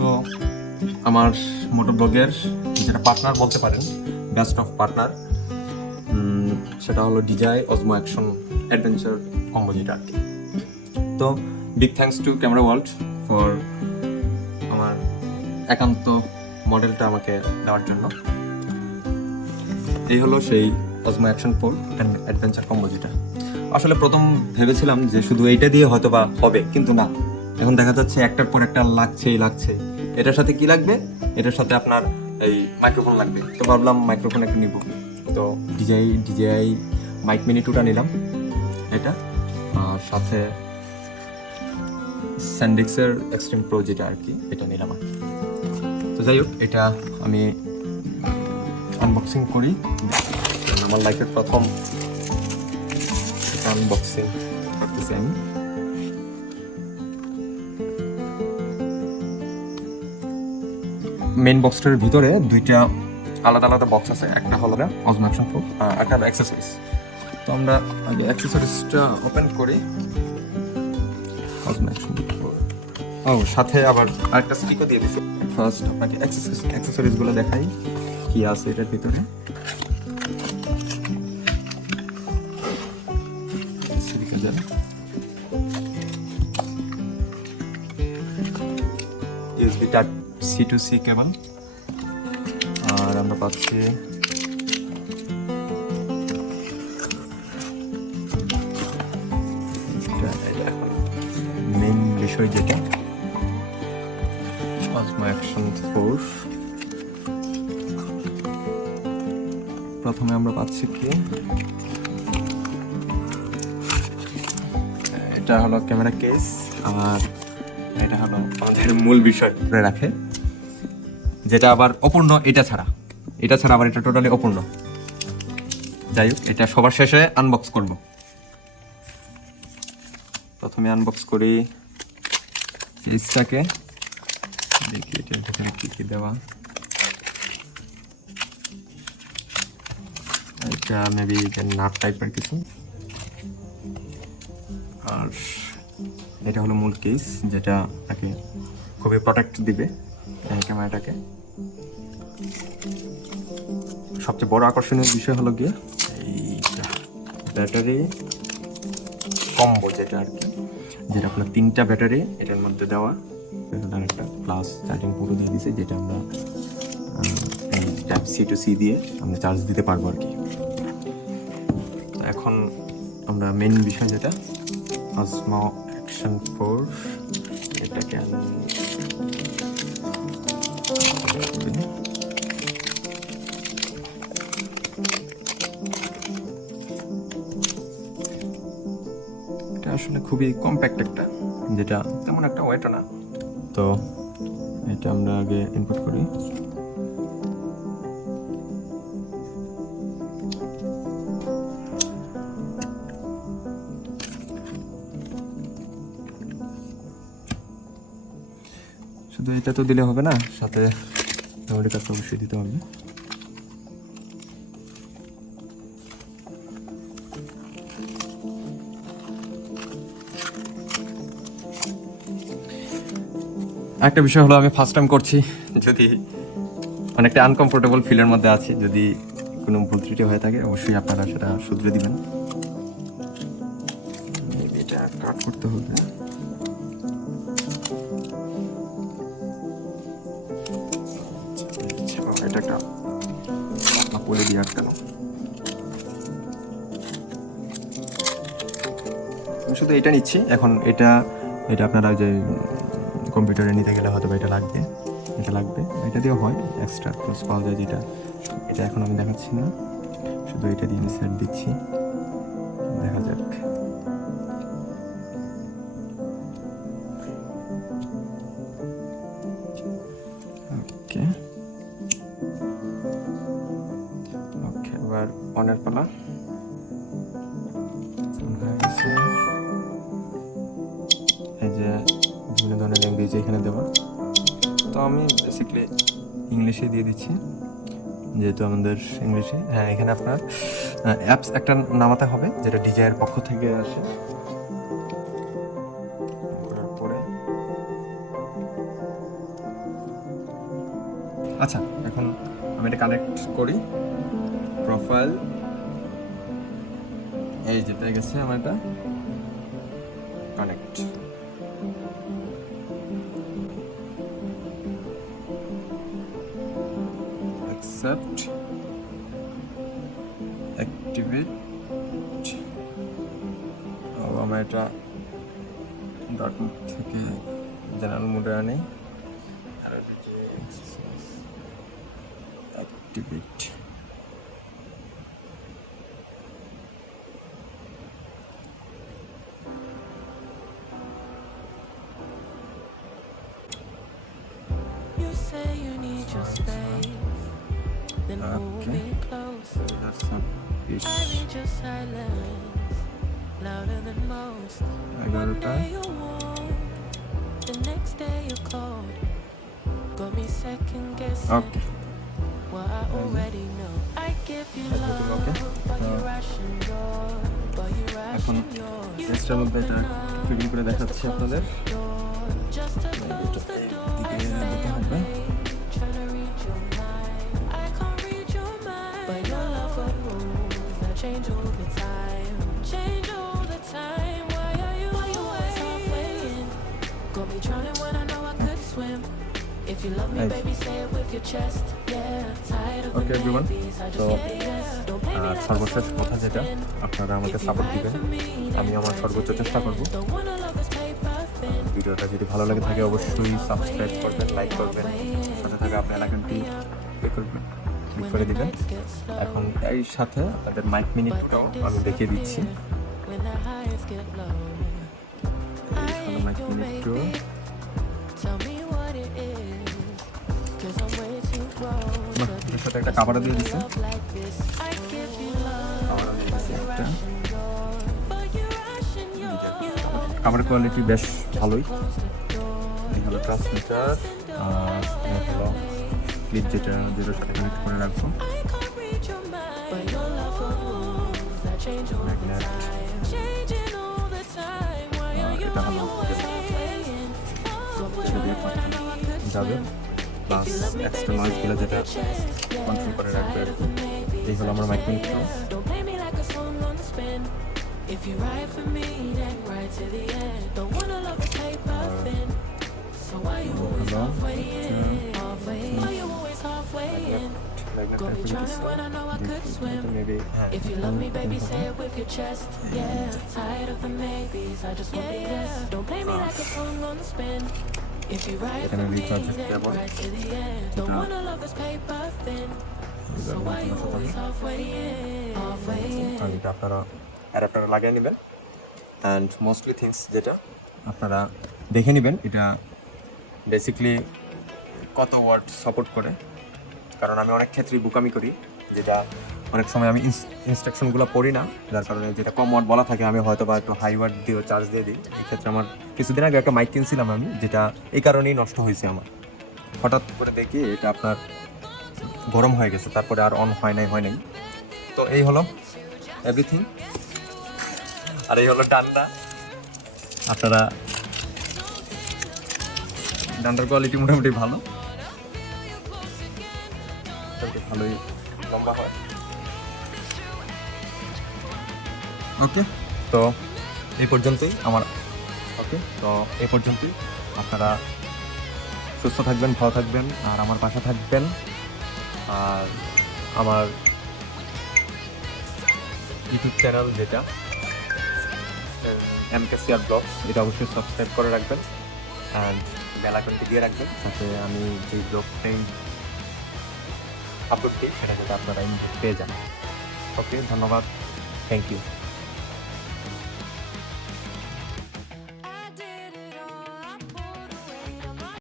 তো আমার মোটো ব্লগের যেটা পার্টনার বলতে পারেন, বেস্ট অফ পার্টনার, সেটা হলো DJI Osmo Action adventure combo যেটা আর কি। তো big thanks to camera world for আমার একান্ত মডেলটা আমাকে দেওয়ার জন্য। এই হলো সেই Osmo Action 4 অ্যাডভেঞ্চার কম্বো যেটা। আসলে প্রথম ভেবেছিলাম যে শুধু এইটা দিয়ে হয়তো বা হবে, কিন্তু না, এখন দেখা যাচ্ছে একটার পর একটা লাগছে। এটার সাথে কি লাগবে? এটার সাথে আপনার এই মাইক্রোফোন লাগবে। তো ভাবলাম মাইক্রোফোন একটা নিব, তো DJI মাইক মিনি 2টা নিলাম এটা, আর সাথে স্যান্ডিক্সের এক্সট্রিম প্রো যেটা আর কি, এটা নিলাম আর কি। তো যাই হোক, এটা আমি আনবক্সিং করি। আমার লাইফের প্রথম আনবক্সিং করতেছি আমি। মেইন বক্সটার ভিতরে দুইটা আলাদা আলাদা বক্স আছে, একটা হলো Osmo Action 4, একটা হলো অ্যাক্সেসরিজ। তো আমরা আগে অ্যাক্সেসরিজটা ওপেন করি। Osmo Action 4, সাথে আবার আরেকটা স্টিকও দিয়ে দিচ্ছি। ফার্স্ট আপনাকে অ্যাক্সেসরিজগুলো দেখাই কি আছে এটার ভিতরে। USB Type C to C কেবল, আর আমরা পাচ্ছি মেইন বিষয় যেটা Osmo Action 4। প্রথমে আমরা পাচ্ছি কি, এটা হলো ক্যামেরা কেস, আর এটা হলো আমাদের মূল বিষয় ধরে রাখে, যেটা আবার অপূর্ণ এটা ছাড়া আবার এটা টোটালি অপূর্ণ। যাই হোক, এটা সবার শেষে আনবক্স করব। প্রথমে আনবক্স করি কেসটাকে, দেখি এটার ভিতরে কি কি দেওয়া। এটা মেবি নাট টাইপের কিছু, আর এটা হলো মূল কেস, যেটা তাকে খুবই প্রোটেক্ট দিবে ক্যামেরাটাকে। সবচেয়ে বড় আকর্ষণীয় বিষয় হলো গিয়ে এইটা ব্যাটারি কম্বো যেটা আর কি, যেটা আপনার 3টা ব্যাটারি এটার মধ্যে দেওয়া, আর একটা প্লাস চার্জিং পোর্টও দিয়ে দিয়েছে, যেটা আমরা টাইপ C to C দিয়ে আমরা চার্জ দিতে পারবো আর কি। এখন আমরা মেইন বিষয় যেটা Osmo Action 4, এটাকে আমি এটা আসলে খুবই কম্প্যাক্ট একটা, যেটা তেমন একটা ওয়েটও না। তো এটা আমরা আগে ইনপুট করি। শুধু এটা তো দিলে হবে না, সাথে মেমোরি কার্ডটা অবশ্যই দিতে হবে। একটা বিষয় হলো, আমি ফার্স্ট টাইম করছি, যদি অনেকটা আনকমফোর্টেবল ফিলের মধ্যে আছি, যদি কোনো ভুল ত্রুটি হয়ে থাকে অবশ্যই আপনারা সেটা শুধরে দিবেন। এটা কাট করতে হবে। এটা একটা পরে দিয়ে আটকানো। আমি শুধু এটা নিচ্ছি এখন। এটা আপনারা যে কম্পিউটারে নিতে গেলে হয়তো এটা লাগবে, এটা দিয়েও হয়, এক্সট্রা ক্রস পাওয়া যায় যেটা। এটা এখন আমি দেখাচ্ছি না, শুধু এটা দিয়ে আমি সেট দিচ্ছি, দেখা যাক। ওকে, এবার অনের পালা। এই যে বিভিন্ন ধরনের ল্যাঙ্গুয়েজ এখানে দেওয়া, তো আমি বেসিকলি ইংলিশে দিয়ে দিচ্ছি, যেহেতু আমাদের ইংলিশে। হ্যাঁ, এখানে আপনার অ্যাপস একটা নামাতে হবে, যেটা DJI-এর পক্ষ থেকে আসে। করার পরে আচ্ছা, এখন আমি এটা কানেক্ট করি। প্রোফাইল এই যে পেয়ে গেছে আমার এটা কানেক্ট। Accept, activate. আমার এটা ডট থেকে জেনারেল মোডে আনি। Activate. Okay. That's a bit. 11টা। Okay. এখন টেস্টের মধ্যে এটা ফিটিং করে দেখাচ্ছি আপনাদের। ওকে এভরিওয়ান, তো সর্বশেষ কথা যেটা, আপনারা আমাকে সাপোর্ট দিবেন, আমি আমার সর্বোচ্চ চেষ্টা করব। ভিডিওটা যদি ভালো লাগে থাকে অবশ্যই সাবস্ক্রাইব করবেন, লাইক করবেন, সাথে থাকে আপনার আইকনটি ক্লিক করে দিবেন। এখন এই সাথে আপনাদের মাইক মিনিটটাও আমি দেখিয়ে দিচ্ছি। মাইক মিনিটও এর সাথে একটা কাভার দিয়ে দিচ্ছে। কাভার কোয়ালিটি বেশ ভালোই। এই হলো ট্রান্সমিটার, আর হলো ক্লিপ যেটা যেটার সাথে কানেক্ট করে রাখবো। এটা হলো যাবে, প্লাস এক্সট্রা নয়েজগুলো যেটা কন্ট্রোল করে রাখবে আর কি। এই হলো আমার মাইক মিনিট। এখানে রিচার্জের কেবল, আপনারা অ্যাডাপ্টার লাগিয়ে নেবেন। অ্যান্ড মোস্টলি থিংস যেটা আপনারা দেখে নেবেন, এটা বেসিকলি কত ওয়াট সাপোর্ট করে। কারণ আমি অনেক ক্ষেত্রেই বোকামি করি, যেটা অনেক সময় আমি ইনস্ট্রাকশনগুলো পড়ি না, যার কারণে যেটা কম ওয়াট বলা থাকে আমি হয়তো বা একটু হাই ওয়াট দিয়ে চার্জ দিয়ে দিই। এই ক্ষেত্রে আমার কিছুদিন আগে একটা মাইক কিনছিলাম আমি, যেটা এই কারণেই নষ্ট হয়েছে আমার। হঠাৎ করে দেখি এটা আপনার গরম হয়ে গেছে, তারপরে আর অন হয় নাই। তো এই হলো এভরিথিং। আর এই হলো ডান্ডা। আপনারা ডান্ডার কোয়ালিটি মোটামুটি ভালোই লম্বা হয়। ওকে, তো এই পর্যন্তই আপনারা সুস্থ থাকবেন, ভালো থাকবেন, আর আমার পাশে থাকবেন। আর আমার ইউটিউব চ্যানেল যেটা MKCR ব্লগস, এটা অবশ্যই সাবস্ক্রাইব করে রাখবেন অ্যান্ড বেল আইকনটি দিয়ে রাখবেন, যাতে আমি যেই ব্লগটাই আপলোড করি সেটা যাতে আপনারা পেয়ে যান। ওকে, ধন্যবাদ, থ্যাংক ইউ।